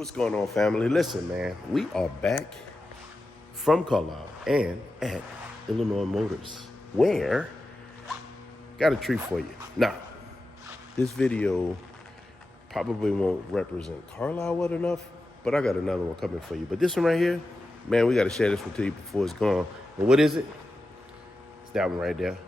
What's going on, family? Listen, man, we are back from Carlisle and at Illinois Motors, where got a treat for you. Now, this video probably won't represent Carlisle well enough, but I got another one coming for you. But this one right here, man, we got to share this one to you before it's gone. And what is it? It's that one right there.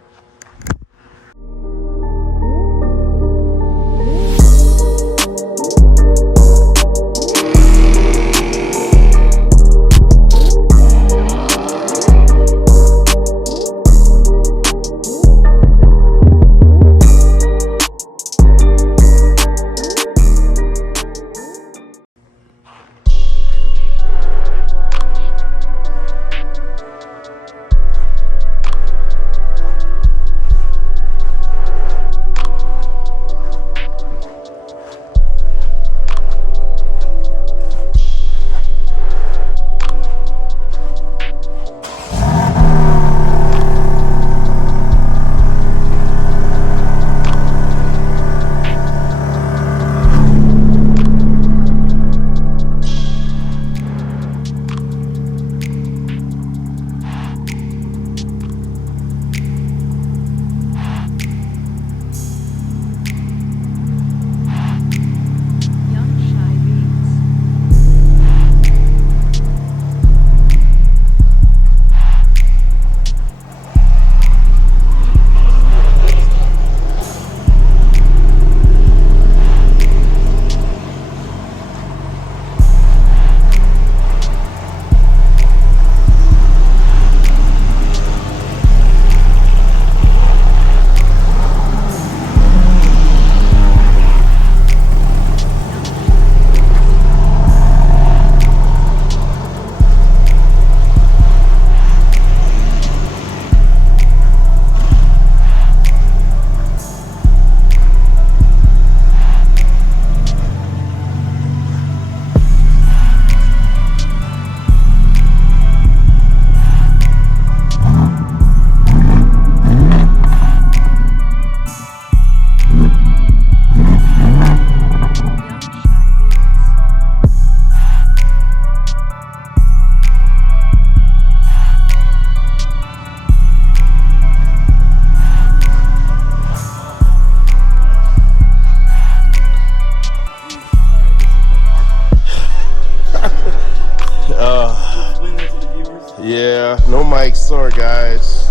Yeah, no mics, sorry guys.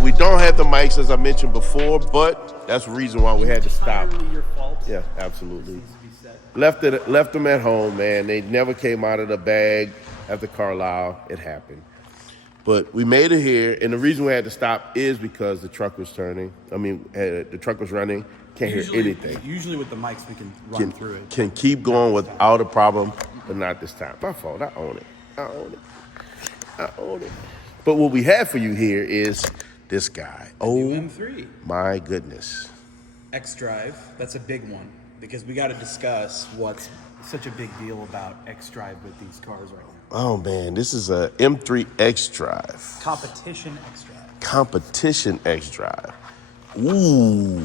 We don't have the mics as I mentioned before, but that's the reason why we had to stop. Your fault. Yeah, absolutely. Left them at home, man. They never came out of the bag after Carlisle. It happened. But we made it here, and the reason we had to stop is because the truck was turning. The truck was running. Can't hear anything. Usually with the mics, we can run through it. Can keep going without a problem, but not this time. My fault. I own it. But what we have for you here is this guy. Me&Three. My goodness. X-Drive. That's a big one because we got to discuss what's such a big deal about X-Drive with these cars right now. Oh man, this is a M3 X-Drive. Competition X-Drive. Competition X-Drive. Ooh,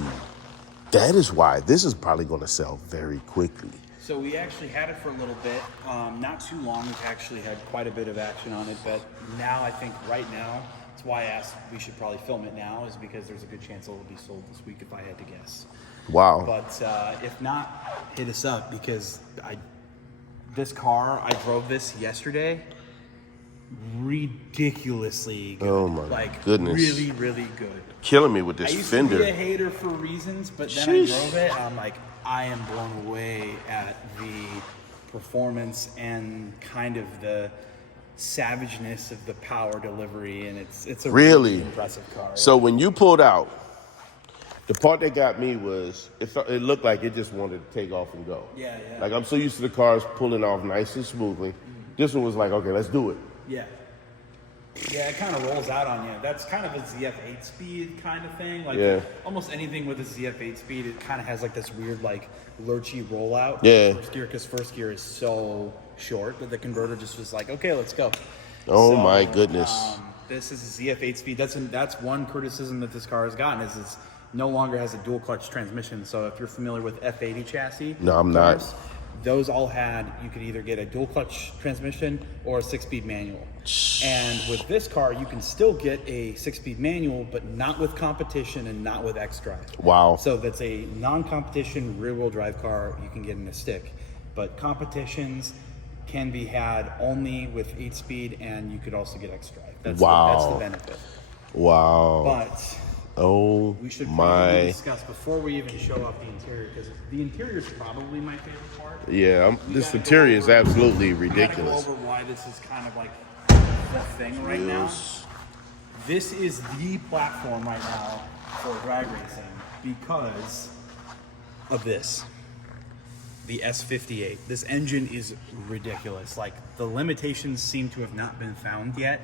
that is why this is probably going to sell very quickly. So we actually had it for a little bit, not too long. We've actually had quite a bit of action on it, but now I think right now, that's why I asked we should probably film it now, is because there's a good chance it'll be sold this week if I had to guess. Wow. But if not, hit us up because this car, I drove this yesterday, ridiculously good. Oh my goodness. Really, really good. Killing me with this I used fender. to be a hater for reasons, but then I drove it, and I'm like, I am blown away at the performance and kind of the savageness of the power delivery, and it's a really impressive car. So when you pulled out, the part that got me was it looked like it just wanted to take off and go. Yeah. Like I'm so used to the cars pulling off nice and smoothly. This one was like, okay, let's do it. Yeah. Yeah, it kind of rolls out on you. That's kind of a ZF8 speed kind of thing. Like almost anything with a ZF8 speed, it kind of has like this weird like lurchy rollout. Yeah. First gear, because first gear is so short that the converter just was like, okay, let's go. Oh my goodness. This is a ZF8 speed. That's one criticism that this car has gotten is it's no longer has a dual clutch transmission. So if you're familiar with F80 chassis, No, I'm cars, not. Those all had, you could either get a dual clutch transmission or a 6-speed manual. And with this car, you can still get a 6-speed manual, but not with competition and not with xDrive. Wow. So that's a non-competition rear-wheel drive car you can get in a stick. But competitions can be had only with 8-speed, and you could also get xDrive. That's Wow. that's the benefit. Wow. But Oh we should my. probably discuss before we even show off the interior, because the interior is probably my favorite part. Yeah, this gotta go interior is over- absolutely We gotta ridiculous. go over why this is kind of like the thing right now. This is the platform right now for drag racing because of this. The S58. This engine is ridiculous. Like, the limitations seem to have not been found yet.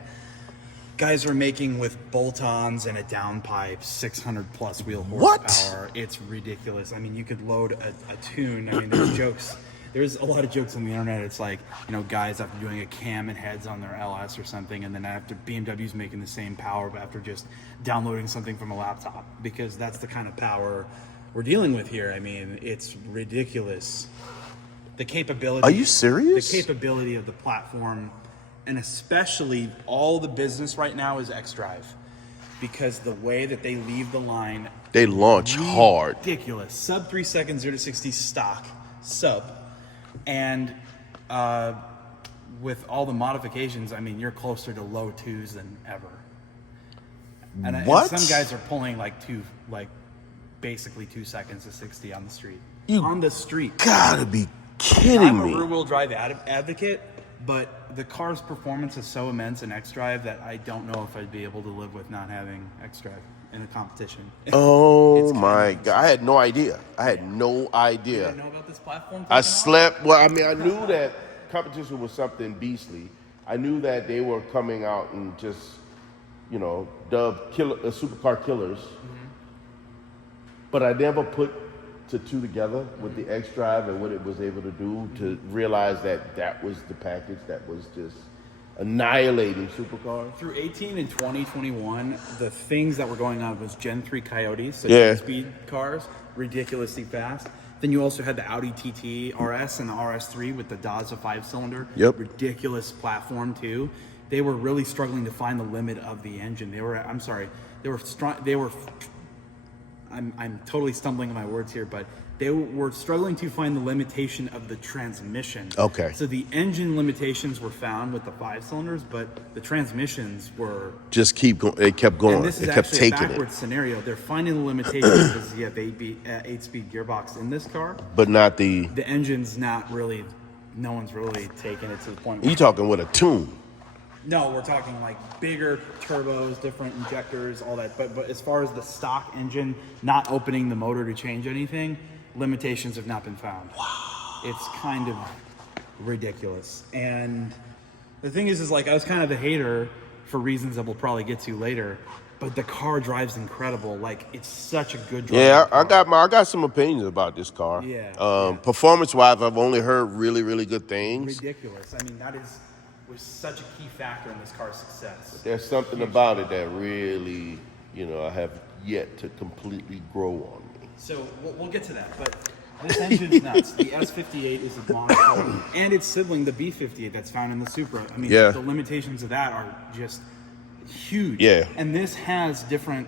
Guys are making with bolt-ons and a downpipe 600 plus wheel horsepower. What? It's ridiculous. I mean, you could load a tune. I mean, there's jokes. There's a lot of jokes on the internet. It's like, you know, guys after doing a cam and heads on their LS or something, and then after BMW's making the same power, but after just downloading something from a laptop, because that's the kind of power we're dealing with here. I mean, it's ridiculous. The capability. Are you serious? The capability of the platform, and especially all the business right now is xDrive, because the way that they leave the line, They launch hard. ridiculous. Sub 3 seconds, 0 to 60 stock, sub, and with all the modifications, I mean, you're closer to low 2s than ever. And What? some guys are pulling basically 2 seconds to 60 on the street. You on the street. Gotta be kidding I'm a me. rear-wheel drive advocate, but the car's performance is so immense in xDrive that I don't know if I'd be able to live with not having xDrive in a competition. Oh It's my kinda God. I had no idea. I had no You idea. didn't know about this platform? I taking off? slept. Well, I mean, I knew that competition was something beastly. I knew that they were coming out and just, you know, dubbed supercar killers. But I never put the two together with the xDrive and what it was able to do to realize that that was the package that was just annihilating supercars. Through 18 and 2021, the things that were going on was Gen 3 Coyotes, so Yeah. speed cars, ridiculously fast. Then you also had the Audi TT RS and the RS3 with the Daza 5-cylinder. Yep. Ridiculous platform too. They were really struggling to find the limit of the engine. I'm totally stumbling on my words here, but they were struggling to find the limitation of the transmission. Okay. So the engine limitations were found with the 5 cylinders, but the transmissions were. Just keep going. It kept going. And this is It kept actually a taking backwards it. scenario. They're finding the limitations because you have 8-speed gearbox in this car. But not the. The engine's not really. No one's really taking it to the point. You talking with a tune? No, we're talking like bigger turbos, different injectors, all that. But as far as the stock engine not opening the motor to change anything, limitations have not been found. Wow. It's kind of ridiculous. And the thing is like I was kind of a hater for reasons that we'll probably get to later. But the car drives incredible. Like, it's such a good drive. Yeah, I got some opinions about this car. Yeah. Performance-wise, I've only heard really, really good things. Ridiculous. I mean, was such a key factor in this car's success. There's something about it that really, you know, I have yet to completely grow on me. So we'll get to that, but this engine's nuts. The S58 is a monster, and it's sibling the B58 that's found in the Supra. I mean, Yeah. the limitations of that are just huge. Yeah. And this has different,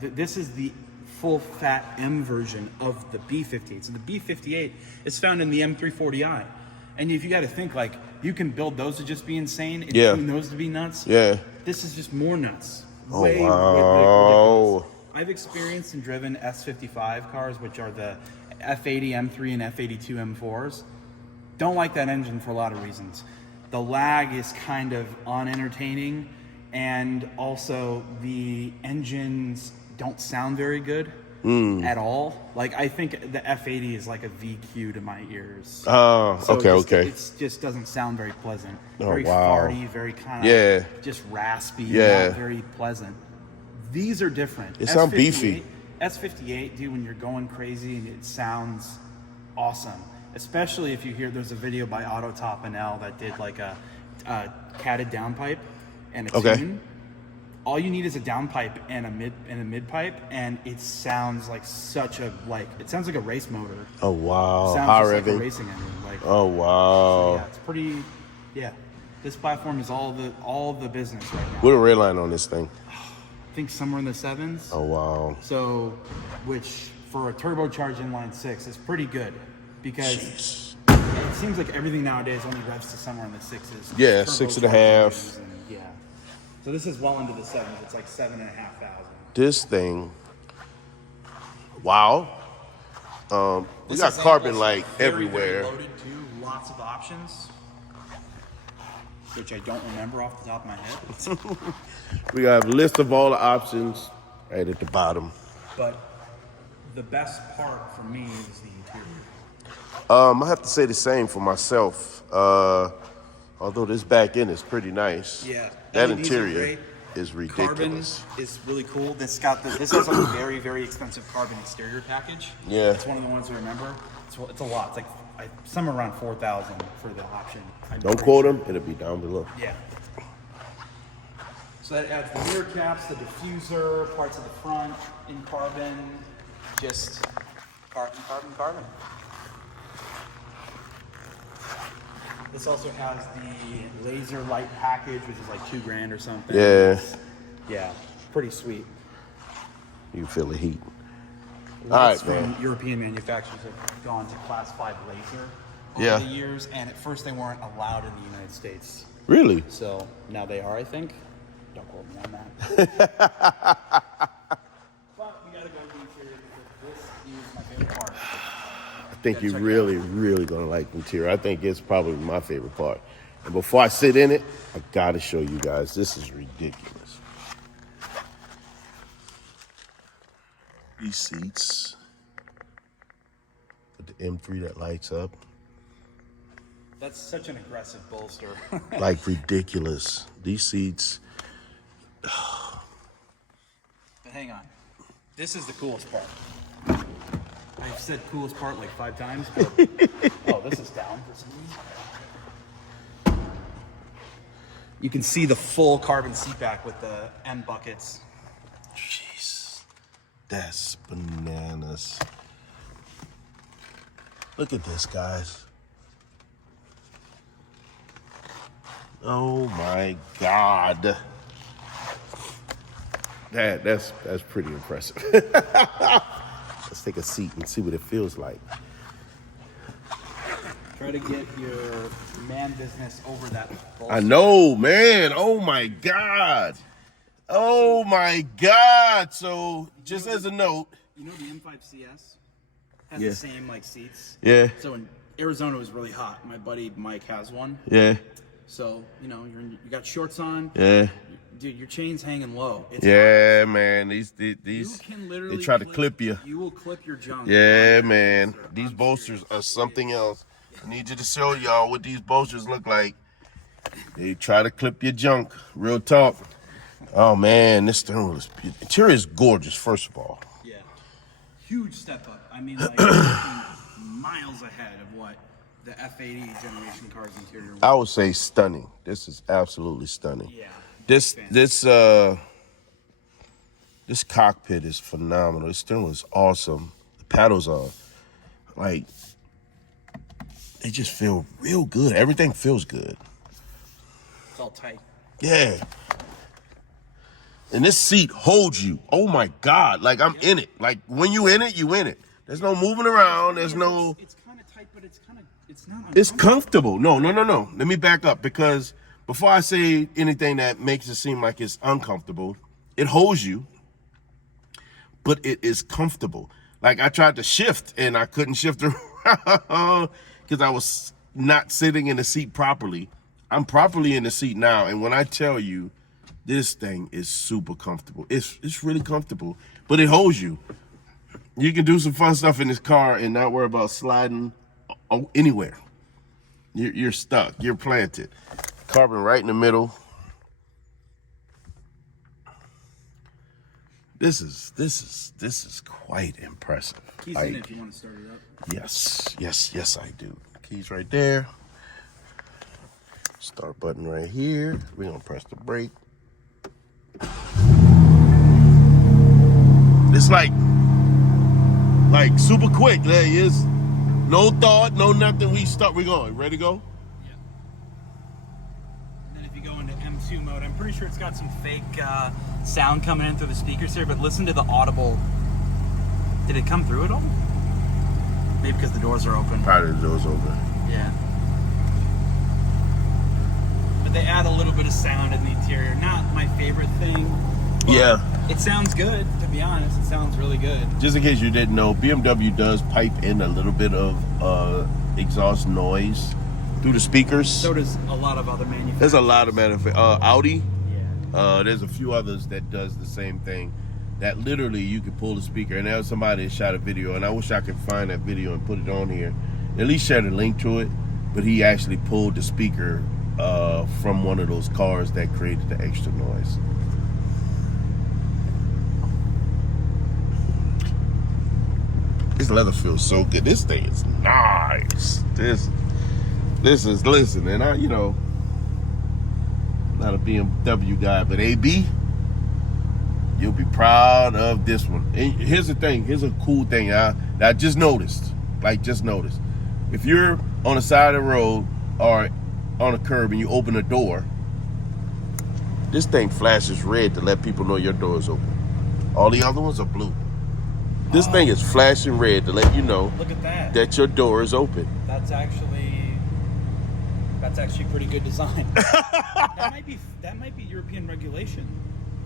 this is the full fat M version of the B58. So the B58 is found in the M340i. And if you got to think, you can build those to just be insane and Yeah. tune those to be nuts. Yeah. This is just more nuts. Oh, Way wow. ridiculous. I've experienced and driven S55 cars, which are the F80 M3 and F82 M4s. Don't like that engine for a lot of reasons. The lag is kind of unentertaining, and also the engines don't sound very good at all. I think the F80 is like a VQ to my ears. Oh, So okay. It just doesn't sound very pleasant. Oh, Very wow. farty, very kind of Yeah. just raspy, Yeah. not very pleasant. These are different. It sound beefy. S58, dude, when you're going crazy, and it sounds awesome. Especially if you hear, there's a video by Autotop and L that did like a catted downpipe and a Okay. tune. all you need is a downpipe and a mid pipe, and it sounds like it sounds like a race motor. Oh wow! It sounds High just like a revving. racing engine. Like, Oh wow! yeah, it's pretty. Yeah, this platform is all the business right now. What a red line on this thing? I think somewhere in the 7s. Oh wow! So, which for a turbocharged inline 6 is pretty good because Jeez. it seems like everything nowadays only revs to somewhere in the 6s. Yeah, Turbocharged 6.5. engines and, yeah. So this is well into the 7s. It's like 7,500. This thing. Wow. We got carbon light everywhere. Very loaded too. Lots of options, which I don't remember off the top of my head. We got a list of all the options right at the bottom. But the best part for me is the interior. I have to say the same for myself. Although this back end is pretty nice. Yeah, That LEDs are interior great. is ridiculous. Carbon is really cool. This has a very, very expensive carbon exterior package. Yeah. It's one of the ones I remember. It's a lot. It's like somewhere around 4,000 for the option. Don't quote them. It'll be down below. Yeah. So that adds the mirror caps, the diffuser, parts of the front in carbon, just carbon, carbon, carbon. This also has the laser light package, which is like $2,000 or something. Yeah. Yeah, pretty sweet. You feel the heat. Lights All right, from man. European manufacturers have gone to Class 5 laser over Yeah. the years, and at first they weren't allowed in the United States. Really? So now they are, I think. Don't quote me on that. But we gotta go to the interior because this is my favorite part. I think you're really, really gonna like the interior. I think it's probably my favorite part. And before I sit in it, I gotta show you guys. This is ridiculous. These seats with the M3 that lights up, That's such an aggressive bolster. like ridiculous. These seats. But hang on. This is the coolest part. I've said coolest part like 5 times, but oh, this is down for some reason. You can see the full carbon seat back with the end buckets. Jeez, that's bananas. Look at this, guys. Oh my God. That's pretty impressive. Let's take a seat and see what it feels like. Try to get your man business over that bolster. I know, man. Oh my God. Oh my God. So just as a note. You know the M5 CS has Yeah. the same like seats. Yeah. So in Arizona it was really hot. My buddy Mike has one. Yeah. So you know you got shorts on. Yeah. Dude, your chain's hanging low. It's Yeah, man. These You can literally they try to clip you. You will clip your junk. Yeah, man. These bolsters are something else. I need you to show y'all what these bolsters look like. They try to clip your junk. Real talk. Oh man, this steering wheel is beautiful. Interior is gorgeous, first of all. Yeah. Huge step up. I mean, like miles ahead of what the F80 generation cars interior was. I would say stunning. This is absolutely stunning. Yeah. This cockpit is phenomenal. This steering wheel is awesome. The paddles are like, they just feel real good. Everything feels good. It's all tight. Yeah. And this seat holds you. Oh my God. Like I'm in it. Like when you in it, you in it. There's no moving around. There's no. It's kind of tight, but it's not. It's comfortable. No. Let me back up because before I say anything that makes it seem like it's uncomfortable, it holds you, but it is comfortable. Like I tried to shift and I couldn't shift around because I was not sitting in the seat properly. I'm properly in the seat now, and when I tell you, this thing is super comfortable. It's really comfortable, but it holds you. You can do some fun stuff in this car and not worry about sliding anywhere. You're stuck. You're planted. Carbon right in the middle. This is quite impressive. Keys in it if you want to start it up. Yes, I do. Keys right there. Start button right here. We're gonna press the brake. It's like super quick. There is no thought, no nothing. We're going. Ready to go? Yeah. And then if you go into M2 mode, I'm pretty sure it's got some fake sound coming in through the speakers here, but listen to the audible. Did it come through at all? Maybe because the doors are open. Probably the doors open. Yeah. But they add a little bit of sound in the interior. Not my favorite thing. Yeah. It sounds good, to be honest. It sounds really good. Just in case you didn't know, BMW does pipe in a little bit of exhaust noise through the speakers. So does a lot of other manufacturers. There's a lot of Audi. Yeah. There's a few others that does the same thing. That literally you can pull the speaker, and there was somebody that shot a video, and I wish I could find that video and put it on here. At least share the link to it. But he actually pulled the speaker from one of those cars that created the extra noise. This leather feels so good. This thing is nice. This is, listen, and I, not a BMW guy, but AB, you'll be proud of this one. And here's the thing. Here's a cool thing that I just noticed. If you're on the side of the road or on a curb and you open a door, this thing flashes red to let people know your door is open. All the other ones are blue. This thing is flashing red to let you know. Look at that. That your door is open. That's actually pretty good design. that might be European regulation.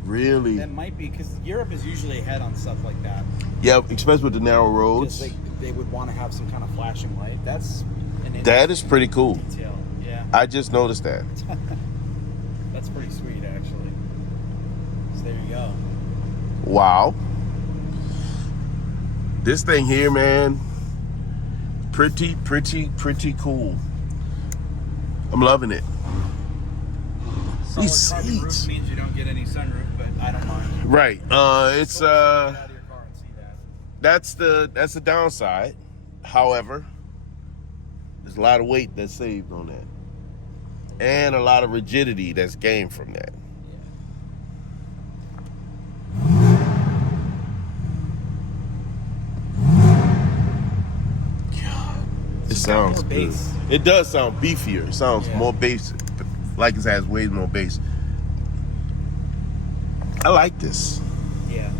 Really? That might be, because Europe is usually ahead on stuff like that. Yeah, especially with the narrow roads. Just like they would want to have some kind of flashing light. That is pretty cool. Detail. Yeah. I just noticed that. That's pretty sweet, actually. So there you go. Wow. This thing here, man, pretty cool. I'm loving it. Solid These carbon seats roof means you don't get any sunroof, but I don't mind. Right. It's Get out of your car and see that. that's the downside. However, there's a lot of weight that's saved on that, and a lot of rigidity that's gained from that. It sounds good. Bass. It does sound beefier. It sounds more bass, like it has way more bass. I like this. Yeah.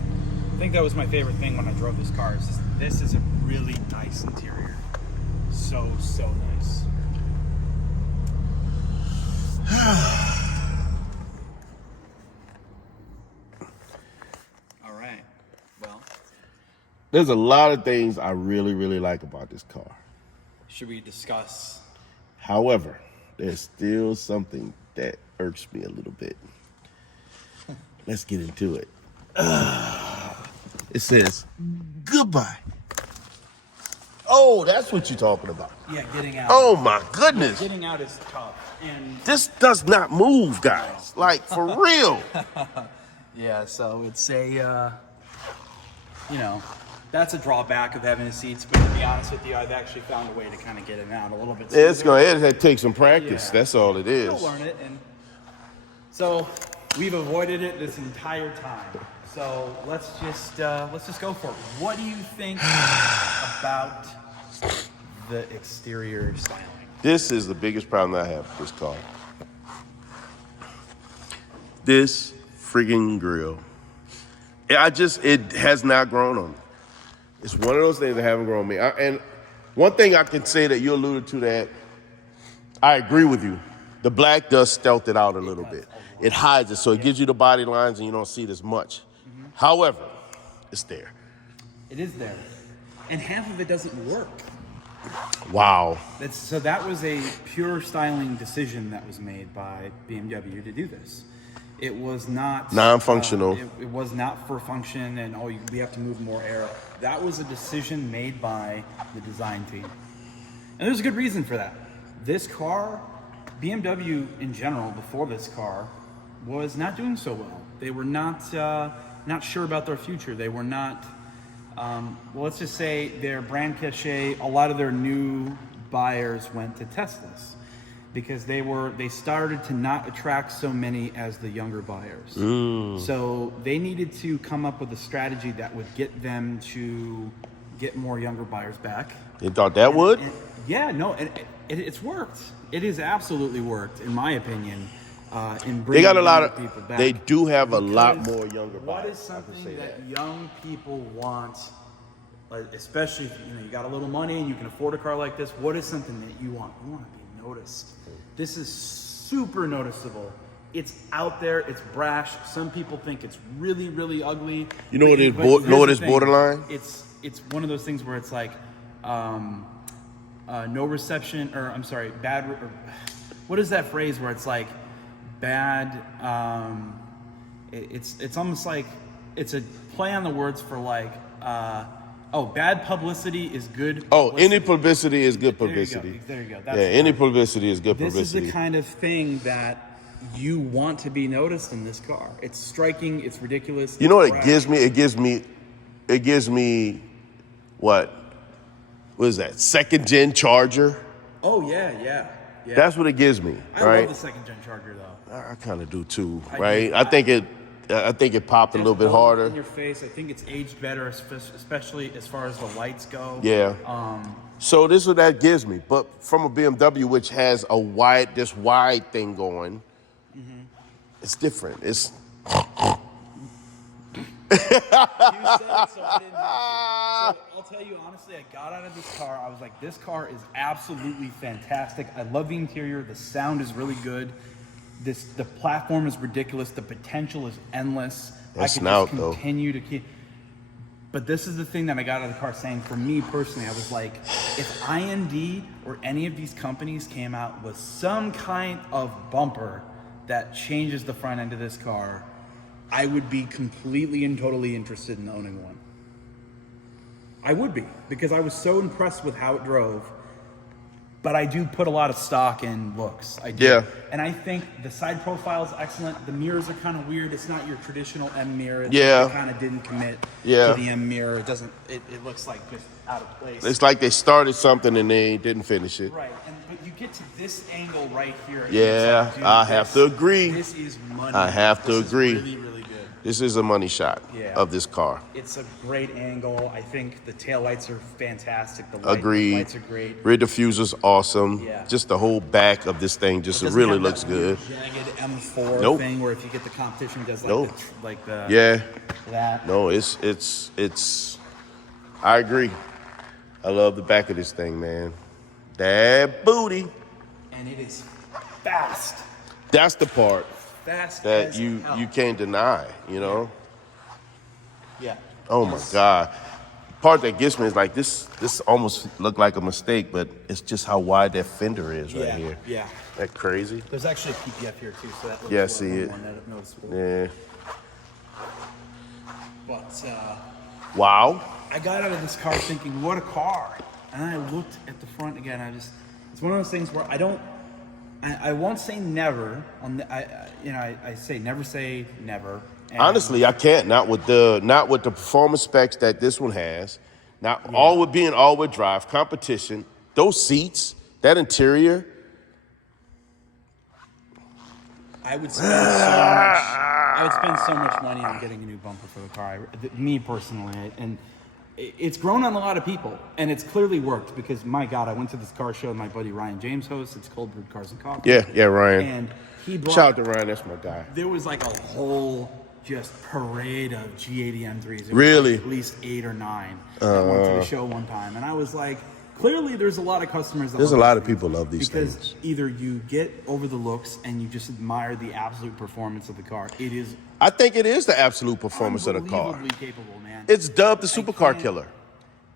I think that was my favorite thing when I drove this car. This is a really nice interior. So nice. All right. Well, there's a lot of things I really like about this car. Should we discuss? However, there's still something that irks me a little bit. Let's get into it. It says, goodbye. Oh, that's what you're talking about. Yeah, getting out. Oh my goodness. Getting out is tough. And this does not move, guys. Like, for real. yeah, so it's a, that's a drawback of having the seats, but to be honest with you, I've actually found a way to kind of get it out a little bit smoother. It takes some practice. Yeah. That's all it is. You'll learn it, and so we've avoided it this entire time. So let's just go for it. What do you think about the exterior styling? This is the biggest problem I have with this car. This friggin' grill. It has not grown on me. It's one of those things that haven't grown on me. And one thing I can say that you alluded to that I agree with you. The black does stealth it out a little bit. It hides it, so it gives you the body lines and you don't see it as much. Mm-hmm. However, it's there. It is there. And half of it doesn't work. Wow. So that was a pure styling decision that was made by BMW to do this. It was not non-functional. It was not for function and we have to move more air. That was a decision made by the design team. And there's a good reason for that. This car, BMW in general, before this car, was not doing so well. They were not sure about their future. They were not, let's just say their brand cachet, a lot of their new buyers went to Teslas. because they started to not attract so many as the younger buyers. So they needed to come up with a strategy that would get them to get more younger buyers back. You thought that would? Yeah, no, it's worked. It has absolutely worked, in my opinion. In bringing They got a lot of people back. They do have Because a lot more younger buyers. What is something that young people want, especially if you got a little money and you can afford a car like this? What is something that you want? You want to be noticed. This is super noticeable. It's out there. It's brash. Some people think it's really, really ugly. You know what it is? Know what is borderline? It's one of those things where it's like no reception, or I'm sorry, bad. Or, what is that phrase where it's like bad? It's almost like it's a play on the words for like. Bad publicity is good publicity. Any publicity is good publicity. There you go. Any publicity is good publicity. This is the kind of thing that you want to be noticed in this car. It's striking. It's ridiculous. You know what it gives me? It gives me what is that? Second gen Charger. Oh yeah. That's what it gives me. I right? love the second gen Charger though. I kind of do too. Right? I think it popped a little bit harder. In your face. I think it's aged better, especially as far as the lights go. Yeah. So this is what that gives me. But from a BMW, which has this wide thing going, it's different. It's. You said it, so I didn't have to. So I'll tell you honestly, I got out of this car. I was like, this car is absolutely fantastic. I love the interior. The sound is really good. The platform is ridiculous. The potential is endless. I could just continue to keep. But this is the thing that I got out of the car saying, for me personally, I was like, if IND or any of these companies came out with some kind of bumper that changes the front end of this car, I would be completely and totally interested in owning one. I would be, because I was so impressed with how it drove. But I do put a lot of stock in looks. I do. Yeah. And I think the side profile is excellent. The mirrors are kind of weird. It's not your traditional M mirror. They kind of didn't commit to the M mirror. It doesn't. It looks like just out of place. It's like they started something and they didn't finish it. Right. But you get to this angle right here. Yeah, like, dude, I have to agree. This is money. I have to agree. Really, really good. This is a money shot of this car. It's a great angle. I think the taillights are fantastic. The lights are great. Rear diffuser's awesome. Yeah. Just the whole back of this thing just really looks good. Jagged M4 thing where if you get the competition, it does that. No, it's. I agree. I love the back of this thing, man. That booty. And it is fast. That's the part. Fast that as you hell. you can't deny, you know. Yeah. Oh my God. Part that gets me is like this almost looked like a mistake, but it's just how wide that fender is right here. Yeah. That crazy. There's actually a PPF here too, so that looks Yeah, I see it. noticeable. Yeah. But Wow. I got out of this car thinking, what a car. And then I looked at the front again. It's one of those things where I won't say never. I say never say never. And Honestly, I can't. Not with the performance specs that this one has. All with being all-wheel drive, competition, those seats, that interior. I would spend so much money on getting a new bumper for the car. Me personally, and it's grown on a lot of people, and it's clearly worked because, my God, I went to this car show my buddy Ryan James hosts. It's Cold Brewed Cars and Coffee. Yeah, Ryan. And he brought, shout out to Ryan, that's my guy. There was like a whole just parade of G80 M3s. Really? Like at least 8 or 9 that went to the show one time, and I was like, clearly there's a lot of customers. There's a lot of people love these because things. Either you get over the looks and you just admire the absolute performance of the car. It is. I think it is the absolute performance of the car. Unbelievably capable, man. It's dubbed the supercar killer.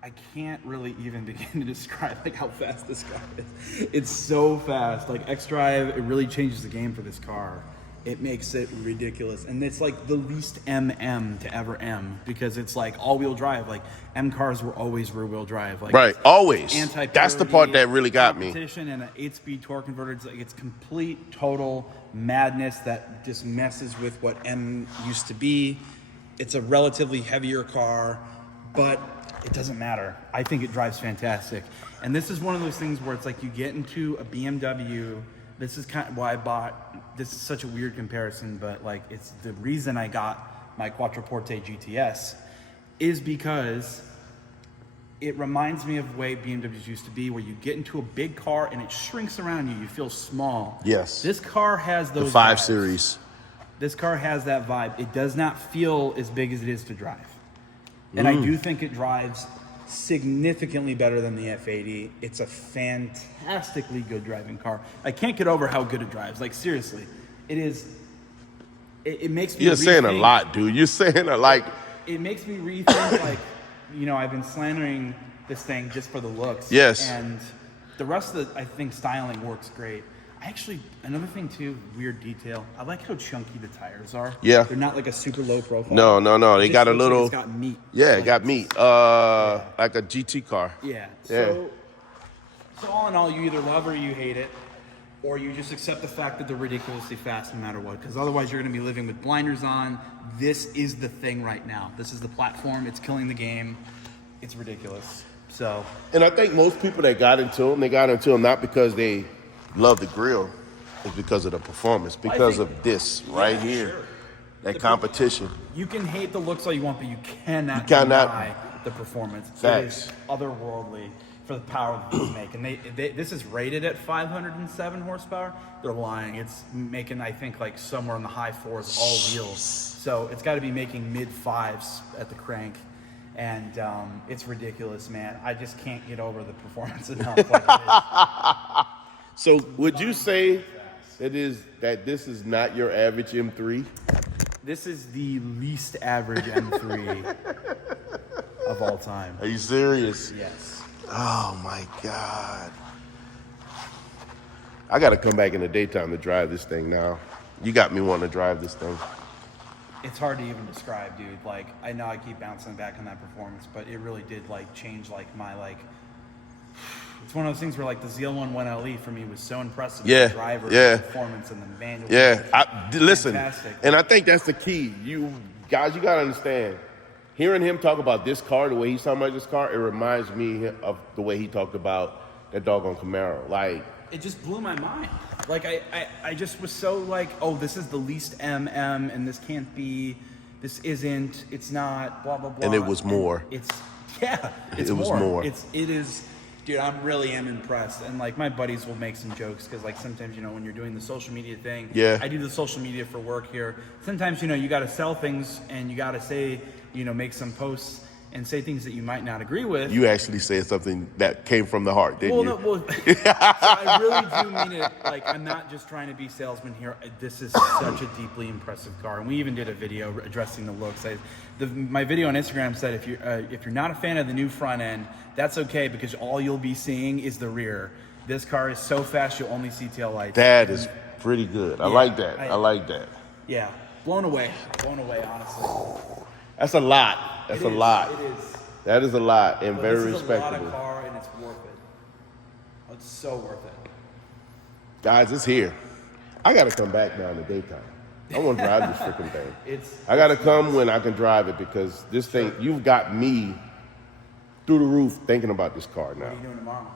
I can't really even begin to describe like how fast this car is. It's so fast. Like xDrive, it really changes the game for this car. It makes it ridiculous. And it's like the least MM to ever M, because it's like all-wheel drive. Like M cars were always rear-wheel drive. Like right, always. Anti-parity, that's the part that really got me. Competition and an 8-speed torque converter. It's complete, total madness that just messes with what M used to be. It's a relatively heavier car, but it doesn't matter. I think it drives fantastic. And this is one of those things where it's like you get into a BMW this is kind of why I bought, this is such a weird comparison, but like it's the reason I got my Quattroporte GTS is because it reminds me of the way BMWs used to be, where you get into a big car and it shrinks around you. You feel small. Yes. This car has those The 5 vibes. Series. This car has that vibe. It does not feel as big as it is to drive. And I do think it drives significantly better than the F80. It's a fantastically good driving car. I can't get over how good it drives. Like, seriously. It is... It makes me You're saying a rethink- lot, dude. You're saying a like... It makes me rethink, like... You know, I've been slandering this thing just for the looks. Yes. And the rest of the, I think, styling works great. Actually, another thing too, weird detail. I like how chunky the tires are. Yeah. They're not like a super low profile. No. They It got a just looks like little... it's got meat. Yeah, Like, it got meat. Like a GT car. Yeah. Yeah. So all in all, you either love or you hate it, or you just accept the fact that they're ridiculously fast no matter what, because otherwise you're going to be living with blinders on. This is the thing right now. This is the platform. It's killing the game. It's ridiculous. So. And I think most people that got into them, they got into them not because they love the grill. It's because of the performance, because of this right here. Sure. That competition. You can hate the looks all you want, but you cannot cannot- deny the performance. Facts. It is otherworldly for the power that these make. And they this is rated at 507 horsepower. They're lying. It's making, I think, like somewhere in the high 4s all wheels. So it's got to be making mid 5s at the crank. And it's ridiculous, man. I just can't get over the performance enough. Like it is. So would you say that this is not your average M3? This is the least average M3 of all time. Are you serious? Yes. Oh my God. I got to come back in the daytime to drive this thing now. You got me wanting to drive this thing. It's hard to even describe, dude. Like, I know I keep bouncing back on that performance, but it really did like change like my like. It's one of those things where like the ZL1 1LE for me was so impressive. Yeah, The driver, yeah. the performance, and the manual. Yeah, listen, Fantastic. and I think that's the key. You guys, you gotta understand. Hearing him talk about this car, the way he's talking about this car, it reminds me of the way he talked about that doggone Camaro. Like, It just blew my mind. Like I just was so like, oh, this is the least MM, and this can't be, this isn't, it's not, blah blah blah. and it was more. It's it's It was more. It is, dude. I really am impressed, and like my buddies will make some jokes because like sometimes when you're doing the social media thing, Yeah. I do the social media for work here. Sometimes you got to sell things and you got to say make some posts and say things that you might not agree with. You actually said something that came from the heart, didn't you? So I really do mean it. Like, I'm not just trying to be salesman here. This is such a deeply impressive car, and we even did a video addressing the looks. My video on Instagram said if you're not a fan of the new front end, that's okay because all you'll be seeing is the rear. This car is so fast you'll only see tail lights. That is pretty good. I like that. I like that. Yeah, blown away, honestly. That's a lot. That's a lot. It is. That is a lot and But very this is respectable. a lot of car, and it's worth it. It's so worth it. Guys, it's here. I gotta come back now in the daytime. I want to drive this freaking thing. I gotta come when I can drive it because this thing, you've got me through the roof thinking about this car now. What are you doing tomorrow?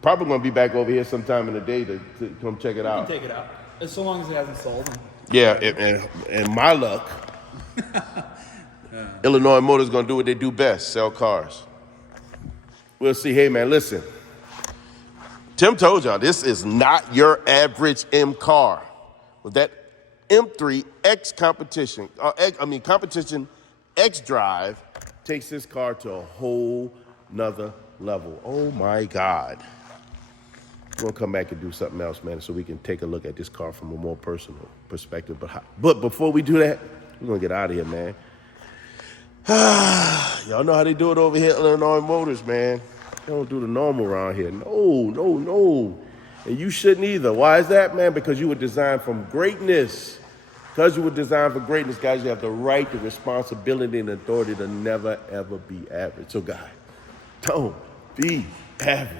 Probably gonna be back over here sometime in the day to come check it You out. can take it out. As so long as it hasn't sold. Yeah, and my luck, Illinois Motors gonna do what they do best, sell cars. We'll see. Hey man, listen. Tim told y'all this is not your average M car. With that M3 X competition, competition X drive takes this car to a whole nother level. Oh my God. We're gonna come back and do something else, man, so we can take a look at this car from a more personal perspective. But before we do that, we're gonna get out of here, man. Y'all know how they do it over here at Illinois Motors, man. They don't do the normal around here. No. And you shouldn't either. Why is that, man? Because you were designed from greatness. Because you were designed for greatness, guys, you have the right, the responsibility, and authority to never, ever be average. So, guys, don't be average.